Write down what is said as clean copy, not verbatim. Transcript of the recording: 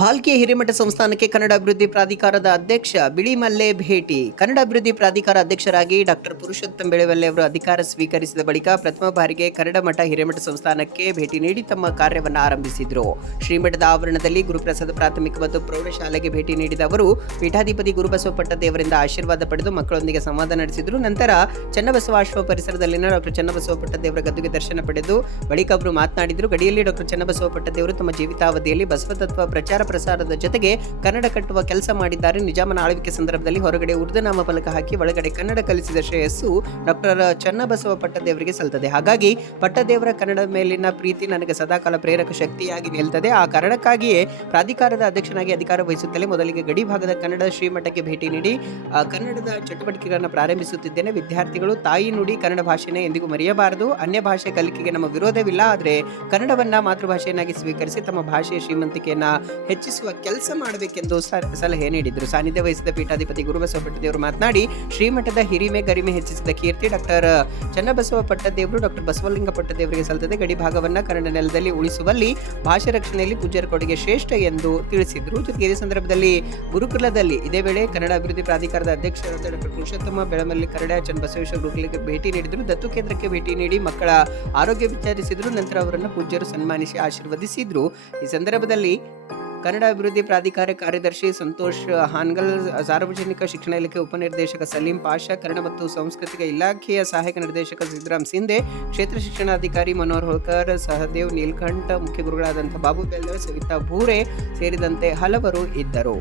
ಭಾಲ್ಕಿ ಹಿರೇಮಠ ಸಂಸ್ಥಾನಕ್ಕೆ ಕನ್ನಡ ಅಭಿವೃದ್ಧಿ ಪ್ರಾಧಿಕಾರದ ಅಧ್ಯಕ್ಷ ಬಿಳಿಮಲ್ಲೆ ಭೇಟಿ. ಕನ್ನಡ ಅಭಿವೃದ್ಧಿ ಪ್ರಾಧಿಕಾರ ಅಧ್ಯಕ್ಷರಾಗಿ ಡಾಕ್ಟರ್ ಪುರುಷೋತ್ತಮ ಬೆಳವಲ್ಲೆ ಅವರು ಅಧಿಕಾರ ಸ್ವೀಕರಿಸಿದ ಬಳಿಕ ಪ್ರಥಮ ಬಾರಿಗೆ ಕನ್ನಡ ಮಠ ಹಿರೇಮಠ ಸಂಸ್ಥಾನಕ್ಕೆ ಭೇಟಿ ನೀಡಿ ತಮ್ಮ ಕಾರ್ಯವನ್ನು ಆರಂಭಿಸಿದರು. ಶ್ರೀಮಠದ ಆವರಣದಲ್ಲಿ ಗುರುಪ್ರಸಾದ ಪ್ರಾಥಮಿಕ ಮತ್ತು ಪ್ರೌಢಶಾಲೆಗೆ ಭೇಟಿ ನೀಡಿದ ಅವರು ಪೀಠಾಧಿಪತಿ ಗುರುಬಸವ ಪಟ್ಟದೇವರಿಂದ ಆಶೀರ್ವಾದ ಪಡೆದು ಮಕ್ಕಳೊಂದಿಗೆ ಸಂವಾದ ನಡೆಸಿದರು. ನಂತರ ಚನ್ನಬಸವಾಶ್ರಮ ಪರಿಸರದಲ್ಲಿನ ಡಾಕ್ಟರ್ ಚನ್ನಬಸವ ಪಟ್ಟದೇವರ ಗದ್ದುಗೆ ದರ್ಶನ ಪಡೆದು ಬಳಿಕ ಅವರು ಮಾತನಾಡಿದರು. ಗಡಿಯಲ್ಲಿ ಡಾಕ್ಟರ್ ಚನ್ನಬಸವ ಪಟ್ಟದೇವರು ತಮ್ಮ ಜೀವಿತಾವಧಿಯಲ್ಲಿ ಬಸವತತ್ವ ಪ್ರಚಾರ ಪ್ರಸಾರದ ಜೊತೆಗೆ ಕನ್ನಡ ಕಟ್ಟುವ ಕೆಲಸ ಮಾಡಿದ್ದಾರೆ. ನಿಜಾಮನ ಆಳ್ವಿಕೆ ಸಂದರ್ಭದಲ್ಲಿ ಹೊರಗಡೆ ಉರ್ದುನಾಮ ಫಲಕ ಹಾಕಿ ಒಳಗಡೆ ಕನ್ನಡ ಕಲಿಸಿದ ಶ್ರೇಯಸ್ಸು ಡಾಕ್ಟರ್ ಚನ್ನಬಸವ ಪಟ್ಟದೇವರಿಗೆ ಸಲ್ತದೆ. ಹಾಗಾಗಿ ಪಟ್ಟದೇವರ ಕನ್ನಡ ಮೇಲಿನ ಪ್ರೀತಿ ನನಗೆ ಸದಾಕಾಲ ಪ್ರೇರಕ ಶಕ್ತಿಯಾಗಿ ನಿಲ್ತದೆ. ಆ ಕಾರಣಕ್ಕಾಗಿಯೇ ಪ್ರಾಧಿಕಾರದ ಅಧ್ಯಕ್ಷನಾಗಿ ಅಧಿಕಾರ ವಹಿಸುತ್ತಲೇ ಮೊದಲಿಗೆ ಗಡಿ ಭಾಗದ ಕನ್ನಡ ಶ್ರೀಮಠಕ್ಕೆ ಭೇಟಿ ನೀಡಿ ಕನ್ನಡದ ಚಟುವಟಿಕೆಗಳನ್ನು ಪ್ರಾರಂಭಿಸುತ್ತಿದ್ದೇನೆ. ವಿದ್ಯಾರ್ಥಿಗಳು ತಾಯಿ ನುಡಿ ಕನ್ನಡ ಭಾಷೆನೇ ಎಂದಿಗೂ ಮರೆಯಬಾರದು. ಅನ್ಯ ಭಾಷೆ ಕಲಿಕೆಗೆ ನಮ್ಮ ವಿರೋಧವಿಲ್ಲ, ಆದರೆ ಕನ್ನಡವನ್ನ ಮಾತೃಭಾಷೆಯನ್ನಾಗಿ ಸ್ವೀಕರಿಸಿ ತಮ್ಮ ಭಾಷೆಯ ಶ್ರೀಮಂತಿಕೆಯನ್ನ ಹೆಚ್ಚಿಸುವ ಕೆಲಸ ಮಾಡಬೇಕೆಂದು ಸಲಹೆ ನೀಡಿದರು. ಸಾನ್ನಿಧ್ಯ ವಹಿಸಿದ ಪೀಠಾಧಿಪತಿ ಗುರುಬಸವ ಪಟ್ಟದೇವರು ಮಾತನಾಡಿ, ಶ್ರೀಮಠದ ಹಿರಿಮೆ ಗರಿಮೆ ಹೆಚ್ಚಿಸಿದ ಕೀರ್ತಿ ಡಾಕ್ಟರ್ ಚನ್ನಬಸವ ಪಟ್ಟದೇವರು ಡಾಕ್ಟರ್ ಬಸವಲಿಂಗ ಪಟ್ಟದೇವರಿಗೆ ಸಲ್ತದೆ. ಗಡಿ ಭಾಗವನ್ನ ಕನ್ನಡ ನೆಲದಲ್ಲಿ ಉಳಿಸುವಲ್ಲಿ ಭಾಷೆ ರಕ್ಷಣೆಯಲ್ಲಿ ಪೂಜ್ಯರ ಕೊಡುಗೆ ಶ್ರೇಷ್ಠ ಎಂದು ತಿಳಿಸಿದರು. ಜೊತೆಗೆ ಇದೇ ಸಂದರ್ಭದಲ್ಲಿ ಗುರುಕುಲದಲ್ಲಿ ಇದೇ ವೇಳೆ ಕನ್ನಡ ಅಭಿವೃದ್ಧಿ ಪ್ರಾಧಿಕಾರದ ಅಧ್ಯಕ್ಷರಾದ ಡಾಕ್ಟರ್ ಪುರುಷೋತ್ತಮ ಬೆಳಮಲ್ಲಿ ಕರಡ ಚನ್ನಬಸವೇಶ್ವರ ಗುರುಕುಲಕ್ಕೆ ಭೇಟಿ ನೀಡಿದರು. ದತ್ತು ಕೇಂದ್ರಕ್ಕೆ ಭೇಟಿ ನೀಡಿ ಮಕ್ಕಳ ಆರೋಗ್ಯ ವಿಚಾರಿಸಿದರು. ನಂತರ ಅವರನ್ನು ಪೂಜ್ಯರು ಸನ್ಮಾನಿಸಿ ಆಶೀರ್ವದಿಸಿದ್ರು. ಈ ಸಂದರ್ಭದಲ್ಲಿ ಕನ್ನಡ ಅಭಿವೃದ್ಧಿ ಪ್ರಾಧಿಕಾರ ಕಾರ್ಯದರ್ಶಿ ಸಂತೋಷ್ ಹಾನ್ಗಲ್, ಸಾರ್ವಜನಿಕ ಶಿಕ್ಷಣ ಇಲಾಖೆ ಉಪನಿರ್ದೇಶಕ ಸಲೀಂ ಪಾಷಾ, ಕನ್ನಡ ಮತ್ತು ಸಾಂಸ್ಕೃತಿಕ ಇಲಾಖೆಯ ಸಹಾಯಕ ನಿರ್ದೇಶಕ ಸಿದ್ದರಾಮ್ ಸಿಂಧೆ, ಕ್ಷೇತ್ರ ಶಿಕ್ಷಣಾಧಿಕಾರಿ ಮನೋಹರ್ ಹೋಳ್ಕರ್, ಸಹದೇವ್ ನೀಲ್ಕಂಠ, ಮುಖ್ಯ ಗುರುಗಳಾದಂಥ ಬಾಬು ಬೆಲ್ದರ್, ಸವಿತಾ ಭೂರೆ ಸೇರಿದಂತೆ ಹಲವರು ಇದ್ದರು.